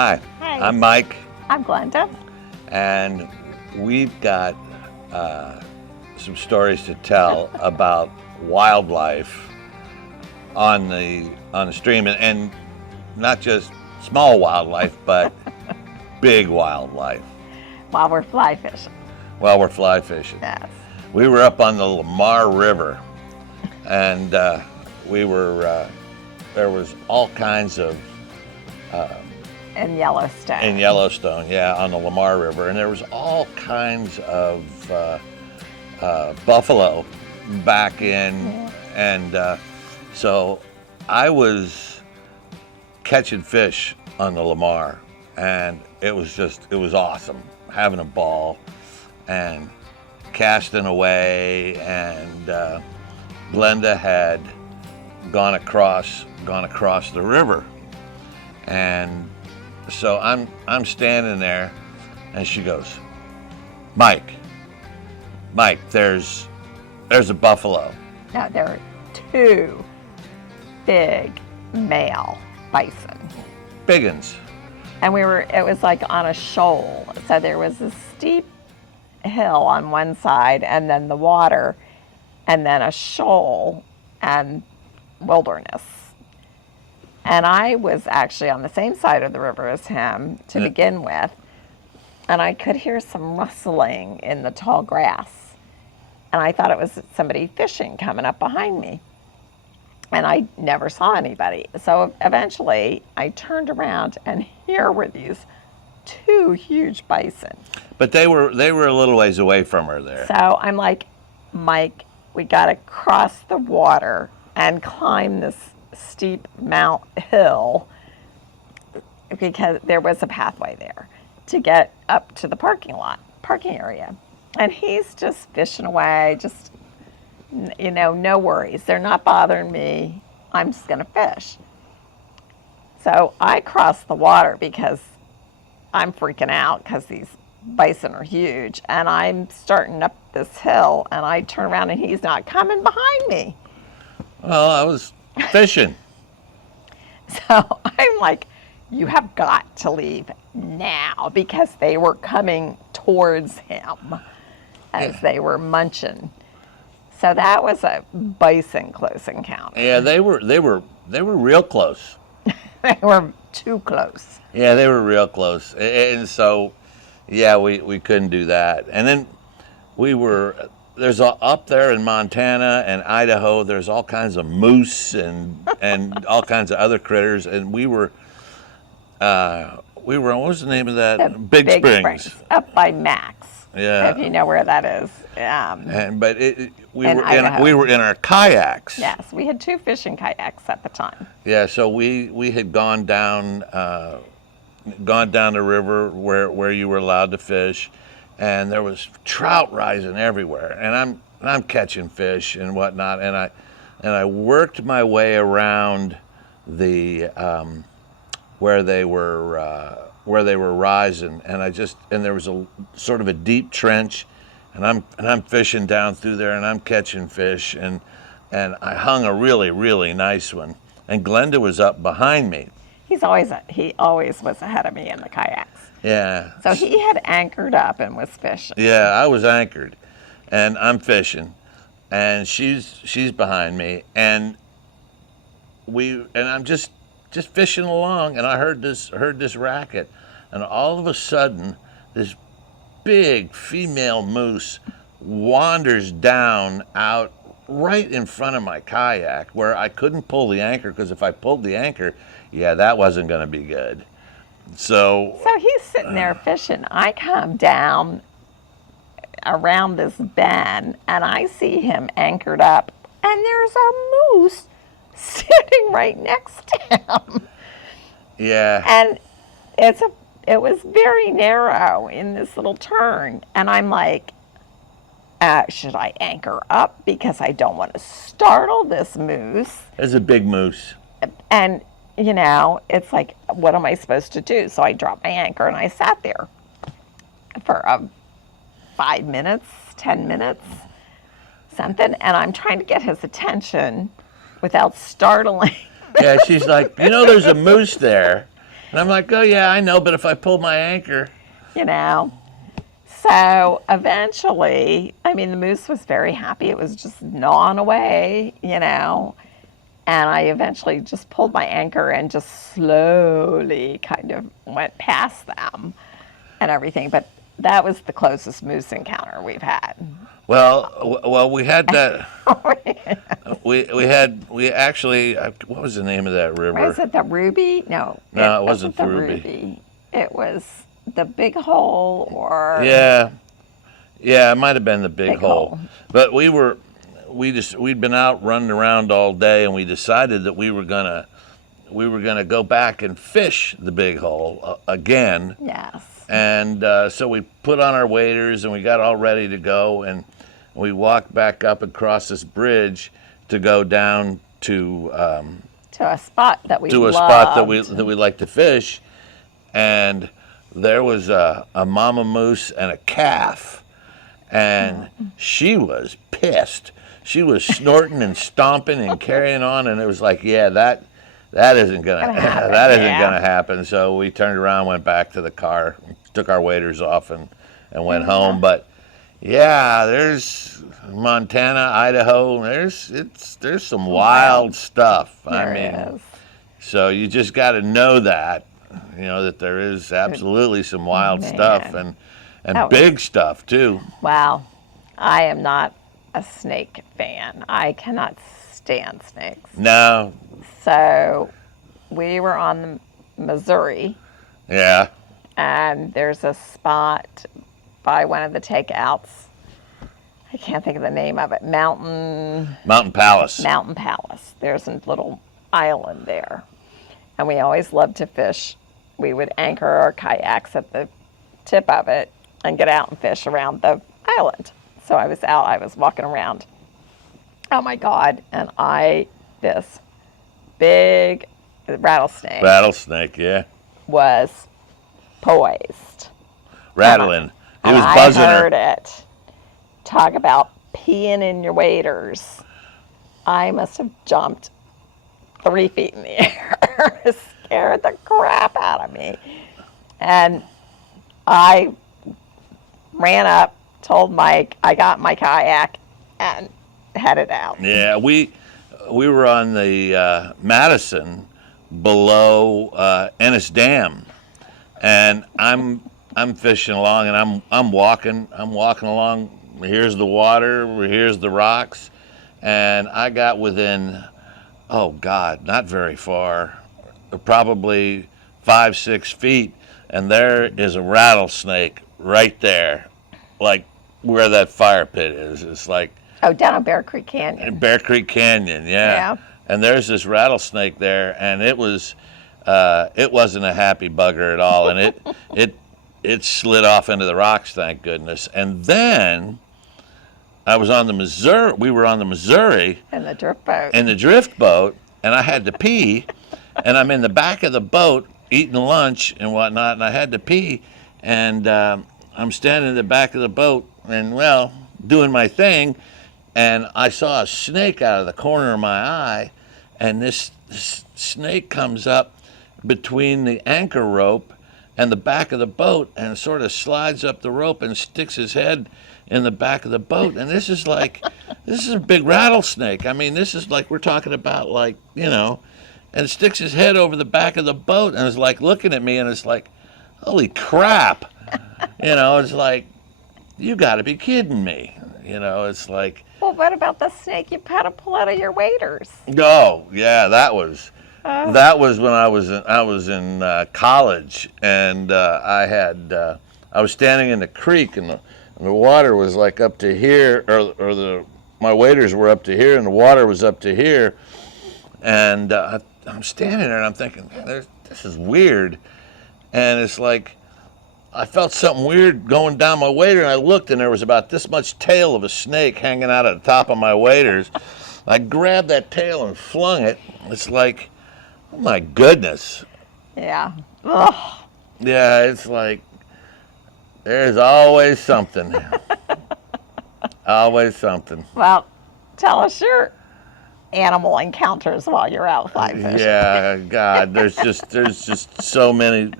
Hi, Hey. I'm Mike, I'm Glenda. and we've got some stories to tell about wildlife on the stream, and not just small wildlife, but big wildlife. While we're fly fishing. While we're fly fishing. Yes. We were up on the Lamar River, and we were there was all kinds of In Yellowstone. in Yellowstone, yeah, on the Lamar River, and there was all kinds of buffalo back in, and so I was catching fish on the Lamar, and it was awesome, having a ball and casting away, and Glenda had gone across the river, and so I'm standing there, and she goes, Mike, there's a buffalo. No, there are two big male bison. Big uns. And it was like on a shoal. So there was a steep hill on one side and then the water and then a shoal and wilderness. And I was actually on the same side of the river as him to begin with. And I could hear some rustling in the tall grass. And I thought it was somebody fishing coming up behind me. And I never saw anybody. So eventually I turned around, and here were these two huge bison. But they were a little ways away from her there. So I'm like, Mike, we got to cross the water and climb this steep hill, because there was a pathway there to get up to the parking area. And he's just fishing away, just, no worries. They're not bothering me. I'm just going to fish. So I cross the water because I'm freaking out because these bison are huge. And I'm starting up this hill, and I turn around, and he's not coming behind me. Well, I was fishing. So I'm like, you have got to leave now, because they were coming towards him as they were munching. So that was a bison close encounter. Yeah, they were real close. They were too close. Yeah, they were real close. And so, yeah, we couldn't do that. And then up there in Montana and Idaho, there's all kinds of moose and all kinds of other critters, and we were what was the name of that? Big Springs. Up by Max. Yeah. If you know where that is. But we were in our kayaks. Yes, we had two fishing kayaks at the time. Yeah, so we had gone down the river where you were allowed to fish, and there was trout rising everywhere, and I'm catching fish and whatnot, and I worked my way around the where they were rising, and there was a sort of a deep trench, and I'm fishing down through there, and I'm catching fish, and I hung a really, really nice one, and Glenda was up behind me. He always was ahead of me in the kayaks. Yeah. So he had anchored up and was fishing. Yeah, I was anchored, and I'm fishing, and she's behind me, and I'm just fishing along, and I heard this racket, and all of a sudden this big female moose wanders down out right in front of my kayak, where I couldn't pull the anchor, because if I pulled the anchor, yeah, that wasn't going to be good. So he's sitting there fishing. I come down around this bend, and I see him anchored up, and there's a moose sitting right next to him. Yeah. And it was very narrow in this little turn, and I'm like, should I anchor up, because I don't want to startle this moose? It's a big moose. And it's like, what am I supposed to do? So I dropped my anchor, and I sat there for 5 minutes, 10 minutes, something, and I'm trying to get his attention without startling. Yeah, she's like, there's a moose there. And I'm like, oh yeah, I know, but if I pull my anchor. You know. So eventually, I mean, the moose was very happy. It was just gnawing away, you know. And I eventually just pulled my anchor and just slowly kind of went past them and everything. But that was the closest moose encounter we've had. Well, we had that. We actually. What was the name of that river? Was it the Ruby? No, No, it wasn't the Ruby. It was the Big Hole, or Yeah, it might have been the Big Hole. But we'd been out running around all day, and we decided that we were gonna go back and fish the Big Hole again. Yes. And so we put on our waders and we got all ready to go, and we walked back up across this bridge to go down to a spot that we spot that we like to fish, and there was a mama moose and a calf, and she was pissed. She was snorting and stomping and carrying on, and it was like, yeah, that isn't gonna happen. So we turned around, went back to the car, took our waders off, and went home. But yeah, there's Montana, Idaho. There's some wild stuff. There is. So you just got to know that, that there is absolutely some wild stuff and big stuff too. Wow, I am not a snake fan. I cannot stand snakes. No. So we were on the Missouri. Yeah. And there's a spot by one of the takeouts. I can't think of the name of it. Mountain Palace. Mountain Palace. There's a little island there. And we always loved to fish. We would anchor our kayaks at the tip of it and get out and fish around the island. So I was walking around. Oh my God. And this big rattlesnake. Rattlesnake, yeah. Was poised. Rattling. He was buzzing her. I heard it. Talk about peeing in your waders. I must have jumped 3 feet in the air. It scared the crap out of me. And I ran up, told Mike I got my kayak, and headed out. Yeah, we were on the Madison below Ennis Dam, and I'm fishing along, and I'm walking along. Here's the water, here's the rocks, and I got within, oh God, not very far, probably 5-6 feet, and there is a rattlesnake right there, like where that fire pit is. It's like, oh, down on Bear Creek Canyon. Bear Creek Canyon, yeah. And there's this rattlesnake there, and it wasn't a happy bugger at all, and it slid off into the rocks, thank goodness. And then I was on the Missouri. We were on the Missouri. In the drift boat. In the drift boat, and I had to pee, and I'm in the back of the boat eating lunch and whatnot, and I had to pee, and I'm standing in the back of the boat, and doing my thing, and I saw a snake out of the corner of my eye, and this snake comes up between the anchor rope and the back of the boat and sort of slides up the rope and sticks his head in the back of the boat. And this is a big rattlesnake. I mean, this is like, we're talking about, like, and sticks his head over the back of the boat and is like looking at me, and it's like, holy crap. It's like, you got to be kidding me. It's like. Well, what about the snake you had to pull out of your waders? Oh, yeah, that was when I was in college, and I was standing in the creek, and the water was like up to here, or my waders were up to here, and the water was up to here, and I'm standing there, and I'm thinking, this is weird, and it's like, I felt something weird going down my wader, and I looked, and there was about this much tail of a snake hanging out at the top of my waders. I grabbed that tail and flung it. It's like, oh my goodness. Yeah. Ugh. Yeah, it's like, there's always something. Always something. Well, tell us animal encounters while you're out fly fishing. Yeah, God, there's just so many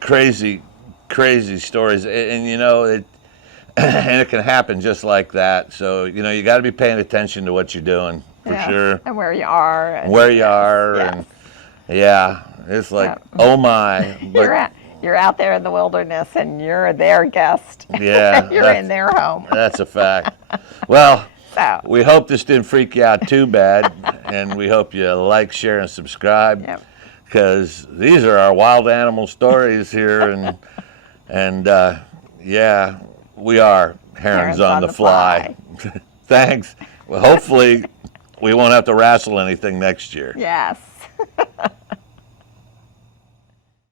crazy stories, and you know it, and it can happen just like that. So you know you got to be paying attention to what you're doing for Yes, sure, and where you are. And where you yes, are, yes. and yeah, it's like oh my, You're out there in the wilderness and you're their guest. Yeah, you're in their home. That's a fact. Well, So, we hope this didn't freak you out too bad, and we hope you like, share, and subscribe, yep. because these are our wild animal stories here, and yeah, we are herons on the fly. Thanks. Well, hopefully we won't have to wrestle anything next year. Yes.